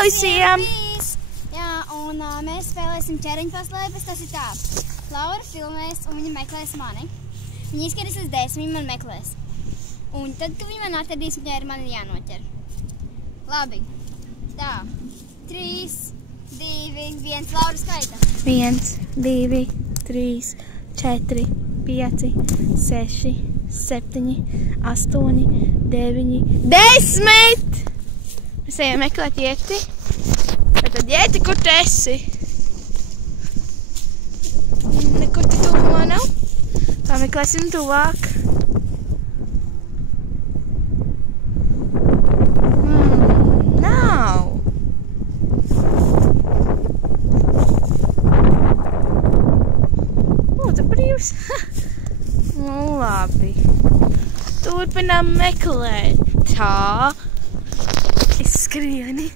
Čau visiem! Jā, un mēs spēlēsim ķeriņu paslēpes, tas ir tā. Laura filmēs un viņa meklēs mani. Viņa izskaties līdz 10, viņa man meklēs. Un tad, kad viņa man atradīs, viņai man ir jānoķer. Labi. Tā. 3, 2, 1, Laura skaita. 1, 2, 3, 4, 5, 6, 7, 8, 9, 10! Mēs ejam meklēt Jeti. Tātad, Jeti, kur tu esi? Nekur te tuvumā nav. Tā meklēsim tuvāk. Nav. Lūdzu, brīvs. Nu, labi. Turpinām meklēt. Tā. Es skrienu.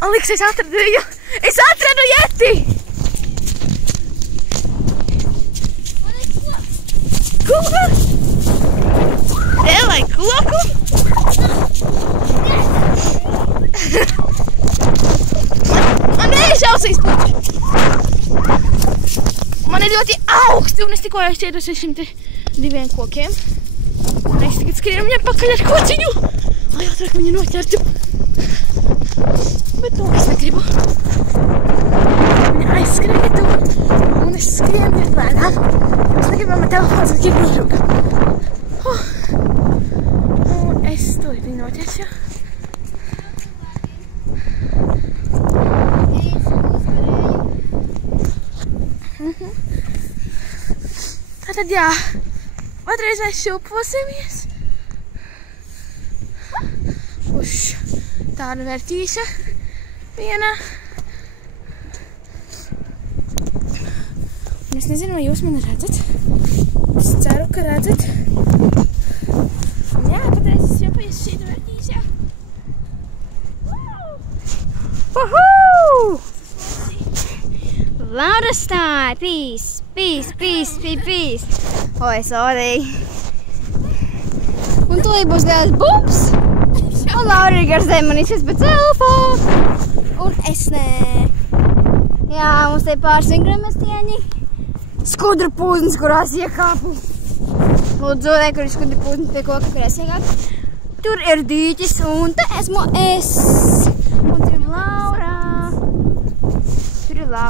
Man liekas, es atradu Jeti! Ko? Dēlai koku? Man neizšausīs! Man ir ļoti augsti, un es tikko aizķēdos ar šim te 2 kokiem. Es tagad skrienu viņam pakaļ ar kociņu, lai ātrāk viņu noķertu. Bet to es negribu. Viņa aizskrietu, un es skrienu iet lēnām. Es negribu man telefons ar ķirni rūka. Un es to viņu noķeršu. Tātad jā, otrais mēs šūposimies uz tādu vērtīša viena. Un es nezinu, vai jūs mani redzat. Es ceru, ka redzat. Un jā, patreiz es šūpojos šīdu vērtīšā. Woohoo! Laura stāja, peace. Oi, sorry. Un tūlīt būs liels bums. Un Laura ir gar zem un izskas pēc elfā. Un es nē. Jā, mums te pārsinkramestieņi. Skudru pūznis, kurās iekāpu. Lūdzu, kur ir skudru pūznis pie koka, kurās iekāpu. Tur ir dīķis un te esmu es. Un tur ir Laura.